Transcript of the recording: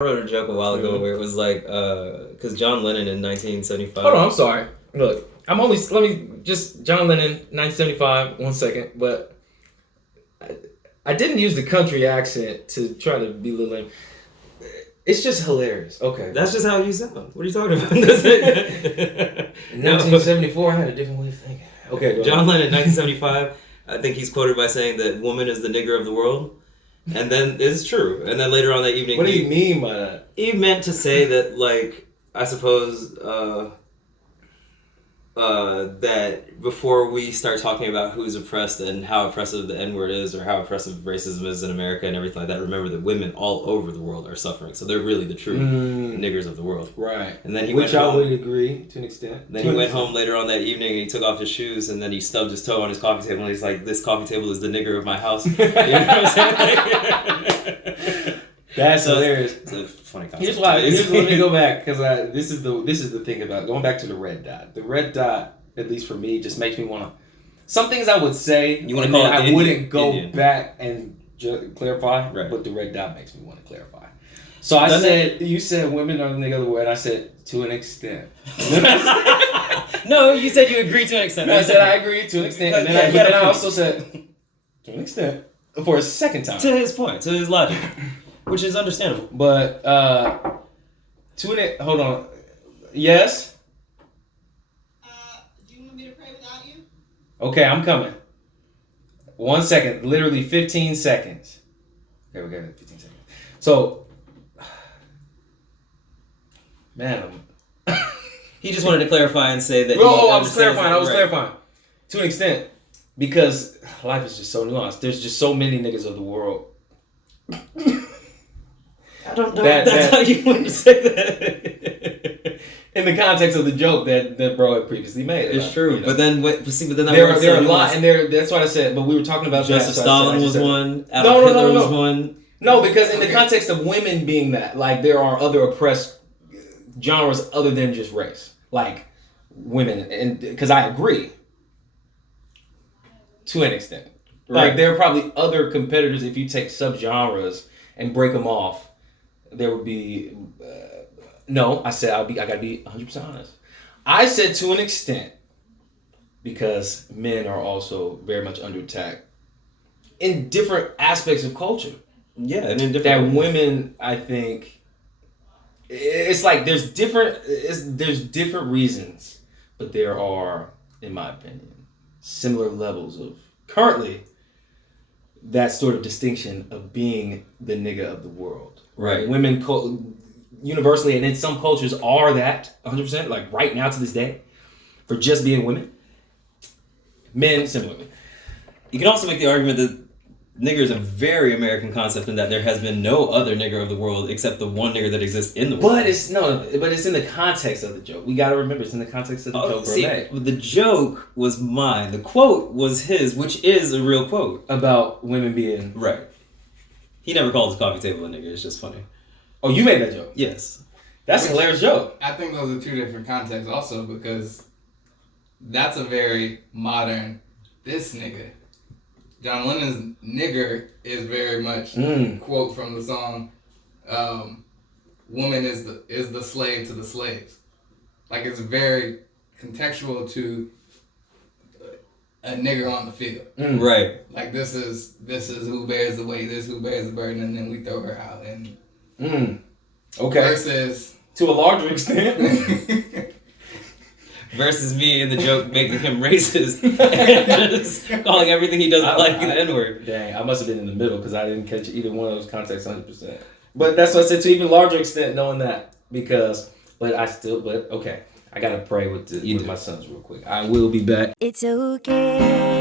wrote a joke a while ago where it was like, because John Lennon in 1975. Hold on, I'm sorry. Look, John Lennon, 1975, 1 second, but I didn't use the country accent to try to belittle him. It's just hilarious. Okay. That's just how you sound. What are you talking about? In 1974, I had a different way of thinking. Okay, John Lennon, 1975, I think he's quoted by saying that woman is the nigger of the world. And then it's true. And then later on that evening, what do you mean by that? He meant to say that, like, I suppose that before we start talking about who's oppressed and how oppressive the N-word is or how oppressive racism is in America and everything like that, remember that women all over the world are suffering. So they're really the true niggers of the world. Right. And then he Which I would agree to an extent. Then he went home later on that evening and he took off his shoes and then he stubbed his toe on his coffee table and he's like, this coffee table is the nigger of my house. You know what I'm saying? That's hilarious. It's a funny concept. Here's let me go back because this is the thing about going back to the red dot. The red dot, at least for me, just makes me want to. Some things I would say, you want to call it I wouldn't go Indian. back and clarify, right. But the red dot makes me want to clarify. So you said women are the nigga of the world, and I said to an extent. No, you said you agreed to an extent. I said I agree to an extent, and then I also said to an extent for a second time. To his point, to his logic. Which is understandable. But, hold on. Yes? Do you want me to pray without you? Okay, I'm coming. 1 second. Literally 15 seconds. Okay, we got 15 seconds. So, man. He just wanted to clarify and say that. I was clarifying. To an extent. Because life is just so nuanced. There's just so many niggas of the world. I don't know if that's how you want to say that. In the context of the joke that bro had previously made. It's true. You know. But then that there are a lot, and that's what I said, but we were talking about Joseph Stalin was one, Hitler was one. No, because in the context of women being that, like, there are other oppressed genres other than just race. Like, women, and because I agree. To an extent. Right. Like, there are probably other competitors, if you take subgenres and break them off, there would be no. I said I gotta be 100% honest. I said to an extent because men are also very much under attack in different aspects of culture. Yeah, and in different that women, I think, it's like there's different reasons, but there are, in my opinion, similar levels of currently that sort of distinction of being the nigga of the world. Right. Women universally and in some cultures are that 100%, like right now to this day, for just being women. Men similarly. You can also make the argument that nigger is a very American concept in that there has been no other nigger of the world except the one nigger that exists in the world. But it's in the context of the joke. We gotta remember it's in the context of the joke. See, the joke was mine. The quote was his, which is a real quote. About women being... Right. He never called his coffee table a nigger. It's just funny. Oh, you made that joke? Yes. That's a hilarious joke. I think those are two different contexts also because that's a very modern, this nigga. John Lennon's nigger is very much quote from the song, woman is the slave to the slaves. Like it's very contextual to a nigger on the field. Right. Like this is who bears the weight, this is who bears the burden, and then we throw her out. And okay. Versus to a larger extent. Versus me in the joke making him racist and just calling everything he doesn't like the N-word. Dang, I must have been in the middle because I didn't catch either one of those contexts 100%. But that's what I said, to even larger extent knowing that okay. I gotta pray with my sons real quick. I will be back. It's okay.